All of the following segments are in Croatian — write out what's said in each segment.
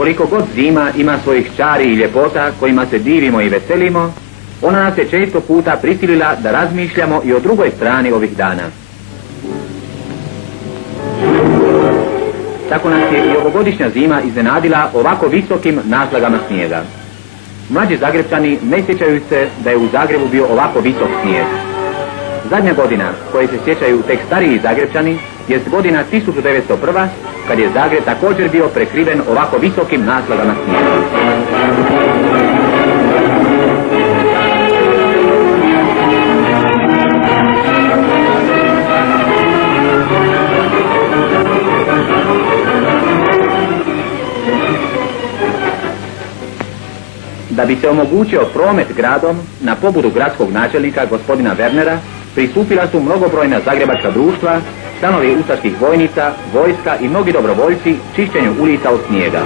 Koliko god zima ima svojih čari i ljepota kojima se divimo i veselimo, ona nas je često puta prisilila da razmišljamo i o drugoj strani ovih dana. Tako nas je i ovogodišnja zima iznenadila ovako visokim naslagama snijega. Mlađi Zagrepčani ne sjećaju se da je u Zagrebu bio ovako visok snijeg. Zadnja godina koje se sjećaju tek stariji Zagrepčani jest godina 1901. kad je Zagreb također bio prekriven ovako visokim naslagama snijega. Da bi se omogućio promet gradom, na pobudu gradskog načelnika gospodina Wernera pristupila su mnogobrojna zagrebačka društva, stanovi ustaških vojnica, vojska i mnogi dobrovoljci čišćenju ulica od snijega.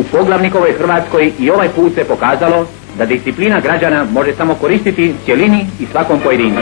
U poglavnikovoj Hrvatskoj i ovaj put se pokazalo da disciplina građana može samo koristiti cjelini i svakom pojedincu.